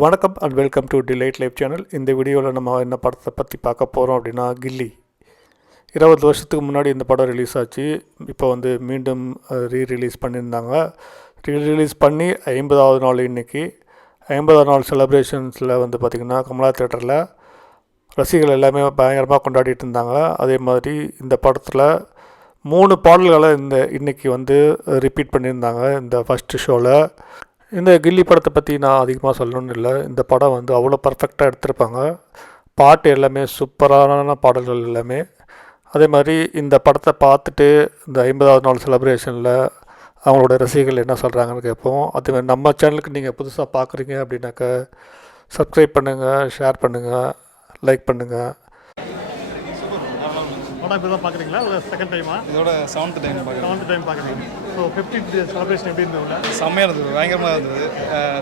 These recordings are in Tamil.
வணக்கம் and welcome to delight life channel. இந்த வீடியோவில் நம்ம என்ன படத்தை பற்றி பார்க்க போகிறோம் அப்படின்னா கில்லி. 20 வருஷத்துக்கு முன்னாடி இந்த படம் ரிலீஸ் ஆச்சு. இப்போ மீண்டும் ரீரிலீஸ் பண்ணியிருந்தாங்க. ரீரிலீஸ் பண்ணி 50வது நாள் இன்றைக்கி 50வது நாள் செலிப்ரேஷன்ஸில் பார்த்திங்கன்னா கமலா தேட்டரில் ரசிகர்கள் எல்லாமே பயங்கரமாக கொண்டாடிட்டு இருந்தாங்க. அதே மாதிரி இந்த படத்தில் 3 பாடல்களை இன்றைக்கி ரிப்பீட் பண்ணியிருந்தாங்க இந்த ஃபஸ்ட்டு ஷோவில். இந்த கில்லி படத்தை பற்றி நான் அதிகமாக சொல்லணும்னு இல்லை. இந்த படம் அவ்வளோ பர்ஃபெக்டாக எடுத்திருப்பாங்க. பாட்டு எல்லாமே சூப்பரான பாடல்கள் எல்லாமே. அதே மாதிரி இந்த படத்தை பார்த்துட்டு இந்த 50வது நாள் செலிப்ரேஷனில் அவங்களோட ரசிகர்கள் என்ன சொல்கிறாங்கன்னு கேட்போம். அதுமாதிரி நம்ம சேனலுக்கு நீங்கள் புதுசாக பார்க்குறீங்க அப்படின்னாக்கா சப்ஸ்கிரைப் பண்ணுங்கள், ஷேர் பண்ணுங்கள், லைக் பண்ணுங்கள். படம் இப்போ தான் பார்க்குறீங்களா இல்லை செகண்ட் டைமா? இதோட 7th டைம் பார்க்குறீங்க. ஸோ 15th செலிப்ரேஷன் எப்படி இருந்தது? செம்மையாக இருந்தது, பயங்கரமாக இருந்தது.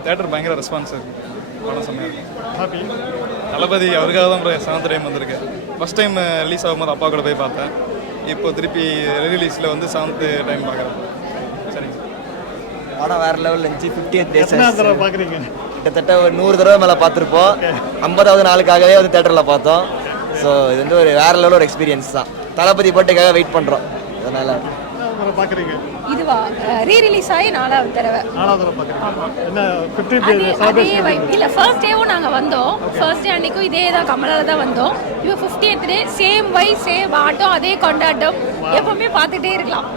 தேட்டர் பயங்கர ரெஸ்பான்ஸ் இருக்குது. படம் செம்மையாக இருக்குது. ஹாப்பி. தளபதி அவருக்காக தான் 7th டைம் வந்திருக்கேன். ஃபஸ்ட் டைம் ரிலீஸ் ஆகும்போது அப்பா கூட போய் பார்த்தேன். இப்போ திருப்பி ரிலீஸில் 7th டைம் பார்க்குறேன். சரிங்க. படம் வேறு லெவலில் இருந்துச்சு. 50th டே தடவை பார்க்குறீங்க? கிட்டத்தட்ட ஒரு 100 தடவை மேலே பார்த்துருப்போம். 50வது நாளுக்காகவே தேட்டரில் பார்த்தோம். ஸோ இது ஒரு வேறு லெவலில் ஒரு எக்ஸ்பீரியன்ஸ் தான். தளபதி பாட்டுக்காக வெயிட் பண்ணுறோம். அதனால் பார்க்குறீங்க. இதுவா ரீ ரிலீஸ் ஆகி 4வது தடவை பார்க்குறீங்க. என்ன 15th செலிப்ரேஷன்? இல்லை, ஃபர்ஸ்ட் டேவும் நாங்கள் வந்தோம். ஃபர்ஸ்ட் டே அன்றைக்கும் இதே தான் கமலால தான் வந்தோம். இப்போ 50th day same wise same ஆட்டம், அதே கொண்டாட்டம். எப்பவுமே பார்த்துட்டே இருக்கலாம்.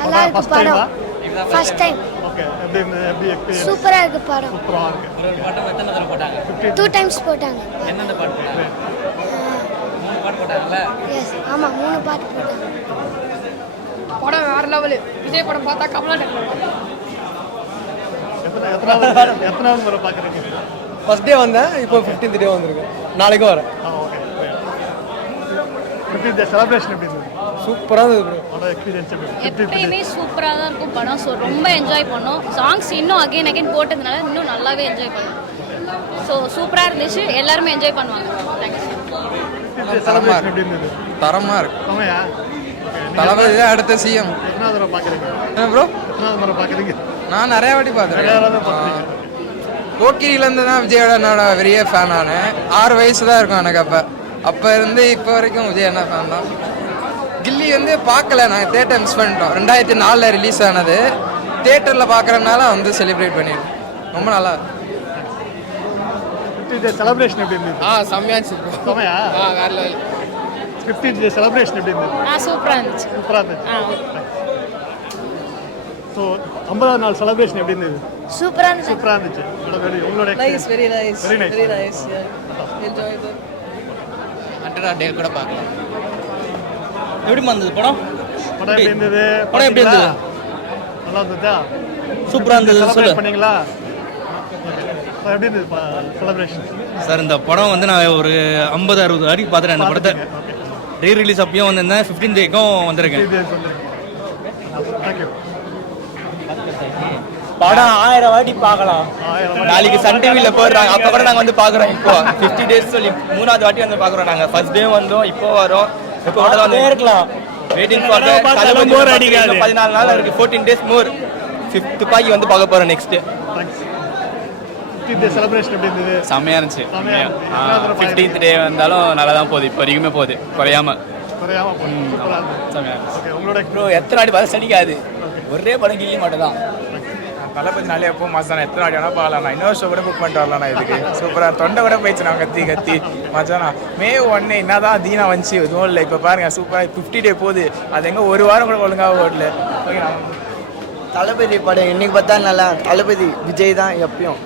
நல்லா இருக்கு படம். First time. ஓகே. எப்படி எக்ஸ்பீரியன்ஸ்? சூப்பரா இருக்கு படம். சூப்பராக இருக்கு. ஒரு பாட்டு எத்தனை தடவை போட்டாங்க? 2 டைம்ஸ் போட்டாங்க. எந்தெந்த பாட்டு போட்டாங்க? 3 பாட்டு போட்டாங்கல்ல? எஸ், ஆமா 3 பாட்டு போட்டாங்க. படம் வேற லெவலு. விஜய் படம் பார்த்தா கமலா எத்தனாவது முறை பார்க்குறீங்க? ஃபர்ஸ்ட் டே வந்தேன், இப்போ 15th டே வந்திருக்கேன். நாளைக்கும் வரேன். ஓகே. 15th செலிப்ரேஷன் எப்படி இருந்தது? சூப்பராக இருந்தது. படம் எக்ஸ்பீரியன்ஸ் எப்படி? எப்பயுமே சூப்பராக தான் இருக்கும் படம். ஸோ ரொம்ப என்ஜாய் பண்ணோம். சாங்ஸ் இன்னும் அகைன் போட்டதுனால இன்னும் நல்லாவே என்ஜாய் பண்ணோம். ஸோ சூப்பராக இருந்துச்சு. எல்லாருமே என்ஜாய் பண்ணுவாங்க. தேங்க்யூ. செலிப்ரேஷன் எப்படி இருந்தது? தரமாக இருக்கு. ஆமாயா? தளபதி அடுத்த சிஎம். எத்தனாவது தடவை பார்க்குறீங்க? ப்ரோ எத்தனாவது முறை பார்க்குறீங்க? நான் நிறைய வாட்டி பார்த்துருக்கேன். யாராவது பார்க்குறீங்க? போக்கிரியிலேருந்து தான் விஜயோட என்னோட பெரிய ஃபேன். நான் 6 வயசு தான் இருக்கும் எனக்கு. அப்போ இருந்து இப்போ வரைக்கும் விஜய் என்ன ஃபேன் தான். கில்லி பார்க்கல, நாங்கள் தேட்டர் மிஸ் பண்ணிட்டோம். 2004 ரிலீஸ் ஆனது. தேட்டரில் பார்க்குறதுனால செலிப்ரேட் பண்ணிடுவோம். ரொம்ப நல்லா 15th செலிப்ரேஷன் எப்படி இருந்தது? செம்மையாச்சு. செமையா? வேற லெவல். 15th செலிப்ரேஷன் எப்படி இருந்தது? சூப்பராக இருந்துச்சு. சூப்பராக இருந்துச்சு. ஸோ 50வது நாள் செலிப்ரேஷன் எப்படி இருந்தது? சூப்பரா இருந்துச்சு. சூப்பராக இருந்துச்சு. உங்களோட nice, very nice. Very nice. Very nice. Enjoyable. 100 டே கூட பார்க்கலாம். எப்படி இருந்தது படம்? படம் எப்படி இருந்தது? படம் எப்படி இருந்தது? நல்லா இருந்துச்சா? சூப்பராக இருந்தது. செலிப்ரேட் பண்ணீங்களா? எப்படி இருந்தது செலிப்ரேஷன்? சார், இந்த படம் நான் ஒரு 50-60 வரைக்கும் பார்த்துட்டேன். இந்த படத்தை ரீ ரிலீஸ் அப்பயும் வந்திருந்தேன். 15th டேக்கும் வந்திருக்கேன். தேங்க்யூ. படம் 1000 வாட்டி பார்க்கலாம். நாளைக்கு சன் டிவியில் போடுறாங்க. அப்போ கூட நாங்கள் பார்க்குறோம். இப்போ 50 டேஸ் சொல்லி 3வது வாட்டி பார்க்குறோம். நாங்கள் ஃபர்ஸ்ட் டே வந்தோம், இப்போ வரோம். இப்போ வந்து இருக்கலாம். Waiting for the Thalapathy. Bore அடிக்காது. 14 நாள் இருக்கு. 14 டேஸ் மோர். 5th துப்பாக்கி பார்க்க போகிறோம் நெக்ஸ்ட். 15th செலிப்ரேஷன் எப்படி இருந்தது? செம்மையாக இருந்துச்சு. 15th டே வந்தாலும் நல்லா தான் போகுது. இப்போ வரைக்குமே போகுது, குறையாம. சூப்பராக இருந்துச்சு. செம்மையாக இருந்துச்சு. ஓகே. உங்களோட ப்ரோ எத்தனை வாட்டி பார்த்து சடிக்காது. ஒரே படம் கில்லி மட்டும் தான். தளபதி நாளே எப்போ மாசான எத்தனை வாட்டி வேணா பார்க்கலாம். இன்னொரு ஷோ கூட புக் பண்ணிட்டு வரலாம். இதுக்கு சூப்பராக தொண்டை கூட போயிடுச்சு. நான் கத்தி மச்சானா May 1 என்னதான் தீனா வந்துச்சு எதுவும் இல்லை. இப்போ பாருங்க சூப்பராக 50 டே போகுது. அது எங்கே ஒரு வாரம் கூட ஒழுங்காக ஓடல. ஓகே. தளபதி படம் இன்னைக்கு பார்த்தா நல்லா. தளபதி விஜய் தான் எப்பயும்.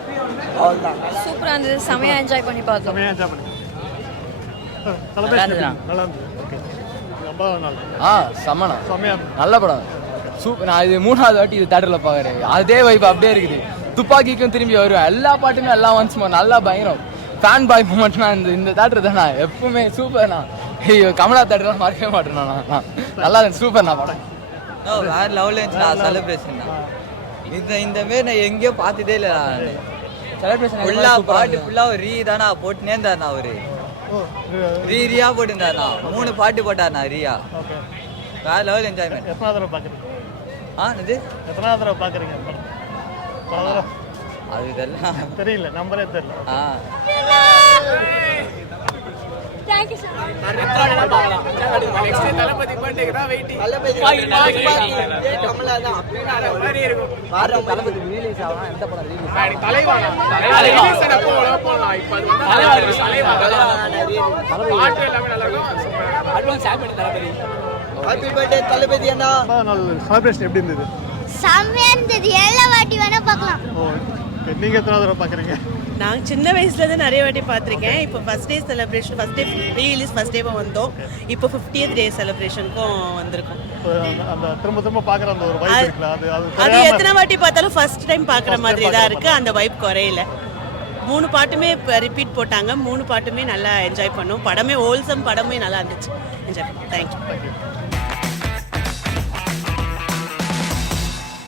அவ்வளோதான். சூப்பராக இருந்தது. செமையாக என்ஜாய் பண்ணி பார்த்தோம். செமையாக என்ஜாய் பண்ணுங்க. செலிப்ரேஷன் நல்லா இருந்தது. ஓகே. 50வது நாள் செம்மண்ணா. செமையாக இருந்தது. நல்ல படம். சூப்பர். நான் இது 3வது வாட்டி இது தேட்டரில் பார்க்குறேன். அதே வைப் அப்படியே இருக்குது. துப்பாக்கிக்கும் திரும்பி வருவேன். எல்லா பாட்டுமே எல்லாம் ஒன்ஸ் நல்லா பயங்கரம். ஃபேன் பாய் மட்டும் நான் இந்த தேட்டர் தானே எப்பவுமே சூப்பர்ண்ணா. ஐயோ, கமலா தேட்டர்லாம் மறக்கவே மாட்டேண்ணா. நான் நல்லா இருந்துச்சு. சூப்பர்ண்ணா படம். வேறு லெவலில் இருந்துச்சுண்ணா செலிப்ரேஷன். இந்த மாரி நான் எங்கேயோ பார்த்ததே இல்லை. செலிப்ரேஷன் ஃபுல்லாக பாட்டு ஃபுல்லாக ரீ தானா போட்டுனே இருந்தாருண்ணா. அவரு ரீயா போட்டுருந்தாருண்ணா. 3 பாட்டு போட்டாருண்ணா ரீயா. வேறு லெவல் என்ஜாய்மெண்ட். எத்தனாவது தடவை பார்க்குறீங்க? இது எத்தனாவது தடவை பார்க்குறீங்க? அது இதெல்லாம் தெரியல, நம்பரே தெரியல. Thank you sir. தளபதி பர்த்டேக்கு தான் வெயிட்டிங். தளபதி ரிலீஸ் ஆகலாம், எந்த படம் ரிலீஸ் ஹாப்பி பர்த்டே தளபதி அண்ணா. 50ஆவது நாள் செலிப்ரேஷன் எப்படி இருந்தது? செம்மையா இருந்தது. எல்லா வாட்டி வேணா பார்க்கலாம். ஓ, நீங்க எத்தனை தடவை பார்க்குறீங்க? நான் சின்ன வயசுலேருந்து நிறைய வாட்டி பார்த்துருக்கேன். இப்போ first day celebration, first day release first day வந்தோம். இப்போ 50th டே செலிப்ரேஷனுக்கும் வந்திருக்கோம். அந்த திரும்ப பார்க்குற அந்த ஒரு வைப் இருக்குல்ல, அது எத்தனை வாட்டி பார்த்தாலும் ஃபர்ஸ்ட் டைம் பார்க்குற மாதிரி தான் இருக்குது. அந்த வைப் குறையில. 3 பாட்டுமே ரிப்பீட் போட்டாங்க. 3 பாட்டுமே நல்லா என்ஜாய் பண்ணோம். படமே ஹோல்சம், படமே நல்லா இருந்துச்சு. என்ஜாய் பண்ணோம். தேங்க்யூ.